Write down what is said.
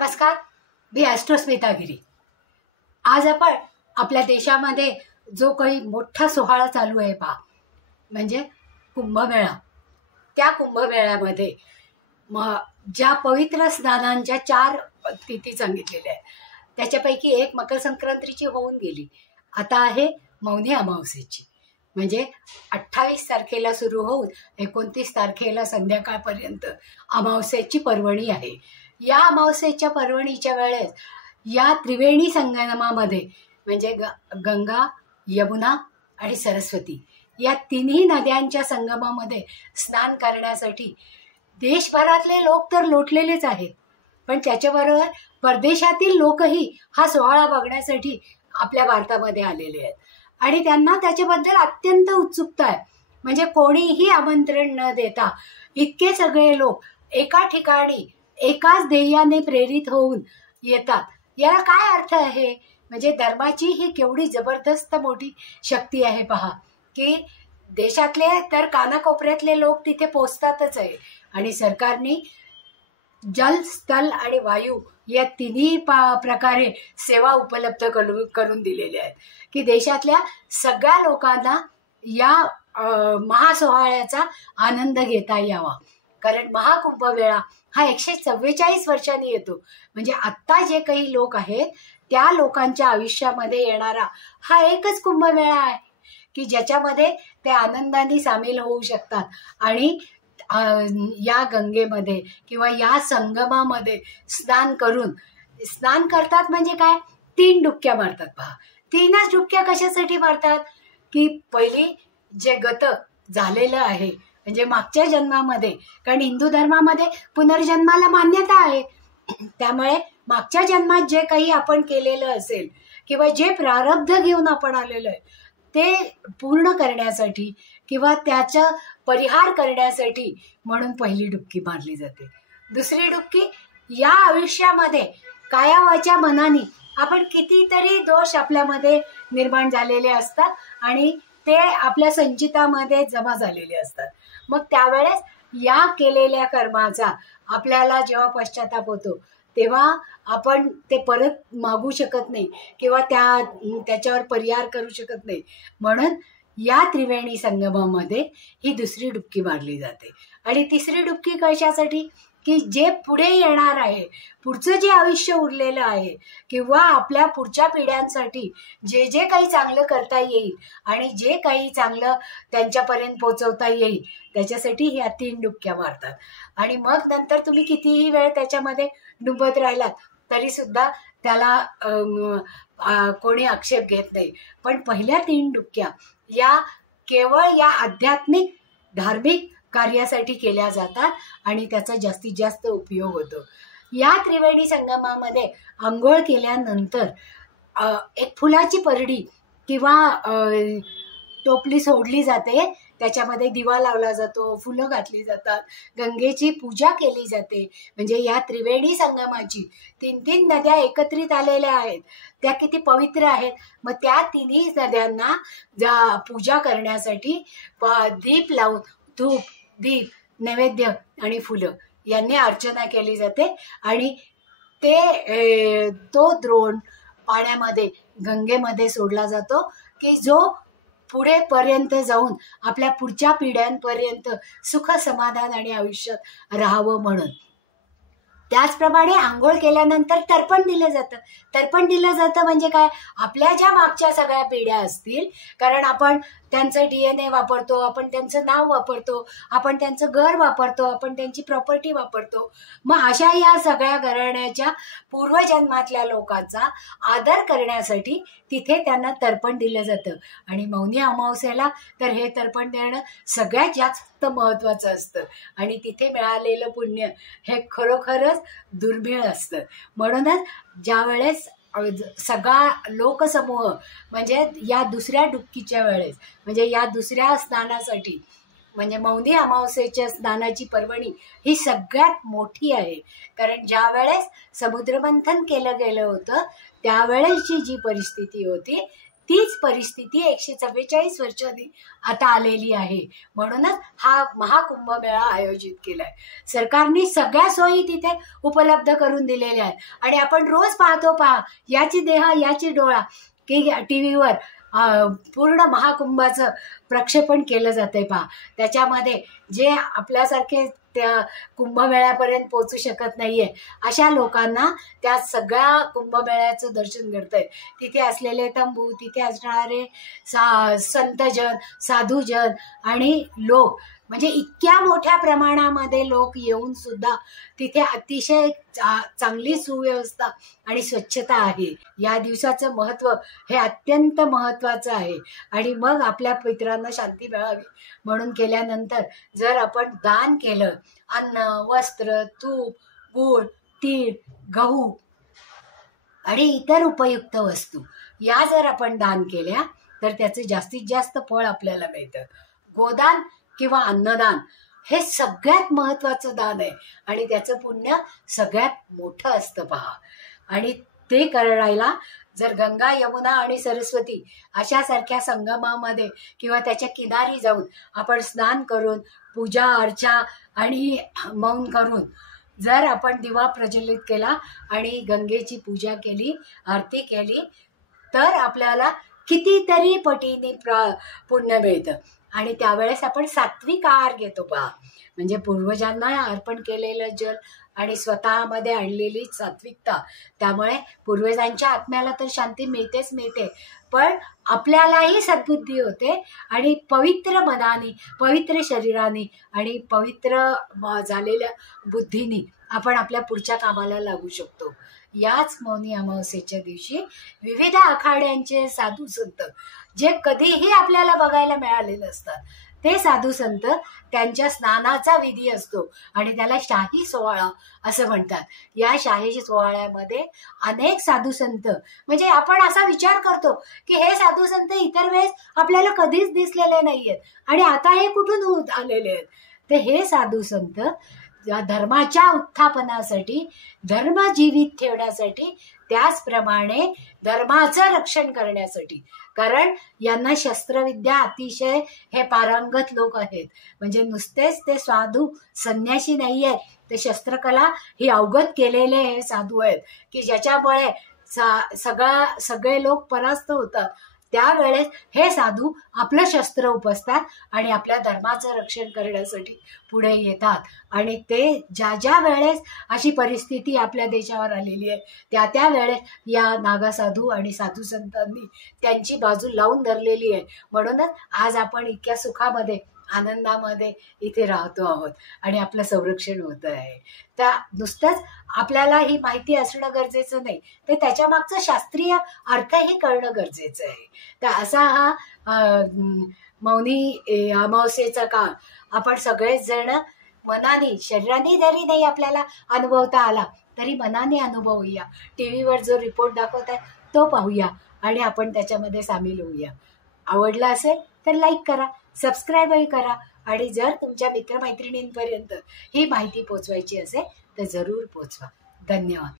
नमस्कार, मी ॲस्ट्रोस्मिता गिरी। आज आपण आपल्या देशामध्ये जो काही मोठा सोहळा चालू आहे पहा, म्हणजे कुंभमेळा। त्या कुंभमेळ्यामध्ये ज्या पवित्र स्नानांच्या 4 तिथी सांगितलेल्या आहेत, त्याच्यापैकी एक मकर संक्रांतीची होऊन गेली। आता आहे मौनी अमावस्येची, म्हणजे 28 तारखेला सुरू होऊन 29 तारखेला संध्याकाळपर्यंत अमावस्येची पर्वणी आहे। या अमावस्येच्या पर्वणीच्या वेळेस या त्रिवेणी संगमामध्ये म्हणजे गंगा, यमुना आणि सरस्वती या तिन्ही नद्यांच्या संगमामध्ये स्नान करण्यासाठी देशभरातले लोक तर लोटलेलेच आहेत, पण त्याच्याबरोबर परदेशातील लोकही हा सोहळा बघण्यासाठी आपल्या भारतामध्ये आलेले आहेत आणि त्यांना त्याच्याबद्दल अत्यंत उत्सुकता आहे। म्हणजे कोणीही आमंत्रण न देता इतके सगळे लोक एका ठिकाणी एकाच ध्येयाने प्रेरित होऊन येतात। याला काय अर्थ आहे? म्हणजे धर्माची ही केवढी जबरदस्त मोठी शक्ती आहे पहा, की देशातले तर कानाकोपऱ्यातले लोक तिथे पोचतातच आहे आणि सरकारने जल, स्थल आणि वायू या तिन्ही प्रकारे सेवा उपलब्ध करून दिलेल्या आहेत की देशातल्या सगळ्या लोकांना या महासोहळ्याचा आनंद घेता यावा। कारण महाकुंभमेळा हा 144 वर्षांनी येतो। म्हणजे आत्ता जे काही लोक आहेत त्या लोकांच्या आयुष्यामध्ये येणारा हा एकच कुंभमेळा आहे की ज्याच्यामध्ये ते आनंदाने सामील होऊ शकतात आणि या गंगेमध्ये किंवा या संगमामध्ये स्नान करतात। म्हणजे काय, 3 डुबक्या मारतात पहा। 3च डुबक्या कशासाठी मारतात की पहिली जे गत झालेलं आहे म्हणजे मागच्या जन्मामध्ये, कारण हिंदू धर्मामध्ये पुनर्जन्माला मान्यता आहे, त्यामुळे मागच्या जन्मात जे काही आपण केलेलं असेल किंवा जे प्रारब्ध घेऊन आपण आलेलो आहे ते पूर्ण करण्यासाठी किंवा त्याचा परिहार करण्यासाठी म्हणून पहिली डुबकी मारली जाते। दुसरी डुबकी या आयुष्यामध्ये कायावाच्या मनाने आपण कितीतरी दोष आपल्यामध्ये निर्माण झालेले असतात आणि ते आपल्या संचितामध्ये जमा झालेले असतात। मग त्यावेळेस या केलेल्या कर्माचा आपल्याला जेव्हा पश्चाताप होतो तेव्हा आपण ते परत मागू शकत नाही किंवा त्याच्यावर परिहार करू शकत नाही। म्हणून या त्रिवेणी संगमामध्ये ही दुसरी डुबकी मारली जाते। आणि तिसरी डुबकी कशासाठी की जे पुढे येणार आहे, पुढचं जे आयुष्य उरलेलं आहे किंवा आपल्या पुढच्या पिढ्यांसाठी जे जे काही चांगलं करता येईल आणि जे काही चांगलं त्यांच्यापर्यंत पोहोचवता येईल त्याच्यासाठी ह्या 3 डुबक्या मारतात। आणि मग नंतर तुम्ही कितीही वेळ त्याच्यामध्ये डुबत राहिलात तरी सुद्धा त्याला कोणी आक्षेप घेत नाही। पण पहिल्या 3 डुबक्या या केवळ या आध्यात्मिक धार्मिक कार्यासाठी केल्या जातात आणि त्याचा जास्तीत जास्त उपयोग होतो। या त्रिवेणी संगमामध्ये आंघोळ केल्यानंतर एक फुलाची परडी किंवा टोपली सोडली जाते, त्याच्यामध्ये दिवा लावला जातो, फुलं घातली जातात, गंगेची पूजा केली जाते। म्हणजे या त्रिवेणी संगमाची 3 नद्या एकत्रित आलेल्या आहेत, त्या किती पवित्र आहेत। मग त्या तिन्ही नद्यांना पूजा करण्यासाठी दीप लावून धूप, दीप, नैवेद्य आणि फुलं यांनी अर्चना केली जाते आणि तो द्रोण पाण्यामध्ये गंगेमध्ये सोडला जातो की जो पुढे पर्यंत जाऊन आपल्या पुढच्या पिढ्यांपर्यंत सुख समाधान आणि आयुष्यात राहावं म्हणून। त्याचप्रमाणे आंघोळ केल्यानंतर तर्पण दिलं जातं। तर्पण दिलं जातं म्हणजे काय, आपल्या ज्या मागच्या सगळ्या पिढ्या असतील, कारण आपण त्यांचं DNA वापरतो, आपण त्यांचं नाव वापरतो, आपण त्यांचं घर वापरतो, आपण त्यांची प्रॉपर्टी वापरतो। मग अशा या सगळ्या घराण्याच्या पूर्वजन्मातल्या लोकांचा आदर करण्यासाठी तिथे त्यांना तर्पण दिलं जातं। आणि मौनी अमावस्येला तर हे तर्पण देणं सगळ्यात जास्त महत्त्वाचं असतं आणि तिथे मिळालेलं पुण्य हे खरोखरच दुर्मिळ असतं। म्हणूनच ज्या वेळेस सगळा लोकसमूह म्हणजे या दुसऱ्या डुबकीच्या वेळेस म्हणजे या दुसऱ्या स्नानासाठी म्हणजे मौनी अमावस्येच्या स्नानाची पर्वणी ही सगळ्यात मोठी आहे। कारण ज्या वेळेस समुद्रमंथन केलं गेलं होतं त्यावेळेसची जी परिस्थिती होती तीच परिस्थिती 144 वर्षांनी आता आलेली आहे. म्हणूनच हा महाकुंभमेळा आयोजित केलाय. सरकारने सगळ्या सोयी तिथे उपलब्ध करून दिलेल्या आहेत आणि आपण रोज पाहतो, याची देहा याची डोळा की टीव्हीवर पूर्ण महाकुंभाचं प्रक्षेपण केलं जातंय. त्याच्यामध्ये जे आपल्यासारखे त्या कुंभमेळ्यापर्यंत पोहोचू शकत नाहीये अशा लोकांना त्या सगळ्या कुंभमेळ्याचं दर्शन घडतंय. तिथे असलेले तंबू, तिथे असणारे संतजन, साधूजन आणि लोक, म्हणजे इतक्या मोठ्या प्रमाणामध्ये लोक येऊन सुद्धा तिथे अतिशय चांगली सुव्यवस्था आणि स्वच्छता आहे. या दिवसाचं महत्त्व हे अत्यंत महत्त्वाचं आहे. आणि मग आपल्या पितरांना शांती मिळावी म्हणून केल्यानंतर जर आपण दान केलं, अन्न, वस्त्र, तूप, गूळ, तीळ, गहू आणि इतर उपयुक्त वस्तू या जर आपण दान केल्या तर त्याचे जास्तीत जास्त फळ आपल्याला मिळतं. गोदान किंवा अन्नदान हे सगळ्यात महत्त्वाचं दान आहे आणि त्याचं पुण्य सगळ्यात मोठं असतं. आणि ते करायला जर गंगा, यमुना आणि सरस्वती अशा सारख्या संगमामध्ये किंवा त्याच्या किनारी जाऊन आपण स्नान करून पूजा अर्चा आणि मौन करून जर आपण दिवा प्रज्वलित केला आणि गंगेची पूजा केली, आरती केली तर आपल्याला कितीतरी पटीने पुण्य मिळतं. आणि त्यावेळेस आपण सात्विक आहार घेतो. म्हणजे पूर्वजांना अर्पण केलेलं जल आणि स्वतःमध्ये आणलेली सात्विकता, त्यामुळे पूर्वजांच्या आत्म्याला तर शांती मिळतेच मिळते, पण आपल्यालाही सद्बुद्धी होते आणि पवित्र मनाने, पवित्र शरीराने आणि पवित्र झालेल्या बुद्धीने आपण आपल्या पुढच्या कामाला लागू शकतो. याच मौनी अमावस्येच्या दिवशी विविध आखाड्यांचे साधू संत जे कधीही आपल्याला बघायला मिळाले नसतात, ते साधू संत त्यांच्या स्नानाचा विधी असतो आणि त्याला शाही सोहळा असं म्हणतात. या शाही सोहळ्यामध्ये अनेक साधू संत, म्हणजे आपण असा विचार करतो की हे साधू संत इतर वेळेस आपल्याला कधीच दिसलेले नाहीयेत आणि आता हे कुठून आलेले आहेत. तर हे साधू संत धर्माच्या उत्थापनासाठी, धर्म जीवित ठेवण्यासाठी, त्याचप्रमाणे धर्माचं रक्षण करण्यासाठी, कारण यांना शस्त्रविद्या अतिशय हे पारंगत लोक आहेत. म्हणजे नुसतेच ते साधू संन्यासी नाही आहेत, ते शस्त्रकला ही अवगत केलेले हे साधू आहेत की ज्याच्यामुळे सगळे लोक परास्त होतात. त्यावेळेस हे साधू आपलं शस्त्र उपसतात आणि आपल्या धर्माचं रक्षण करण्यासाठी पुढे येतात. आणि ते ज्या वेळेस अशी परिस्थिती आपल्या देशावर आलेली आहे त्या वेळेस या नागासाधू आणि साधू संतांनी त्यांची बाजू लावून धरलेली आहे. म्हणूनच आज आपण इतक्या सुखामध्ये, आनंदामध्ये इथे राहतो आहोत आणि आपलं संरक्षण होत आहे. त्या नुसतंच आपल्याला ही माहिती असणं गरजेचं नाही, तर त्याच्या मागचं शास्त्रीय अर्थही कळणं गरजेचं आहे. तर असा हा मौनी अमावस्येचा काळ आपण सगळेच जण मनाने, शरीराने जरी नाही आपल्याला अनुभवता आला तरी मनाने अनुभवूया. टीव्हीवर जो रिपोर्ट दाखवत आहे तो पाहूया आणि आपण त्याच्यामध्ये सामील होऊया. आवडला असेल तर लाईक करा, सबस्क्राईबही करा आणि जर तुमच्या मित्रमैत्रिणींपर्यंत ही माहिती पोचवायची असेल तर जरूर पोचवा. धन्यवाद.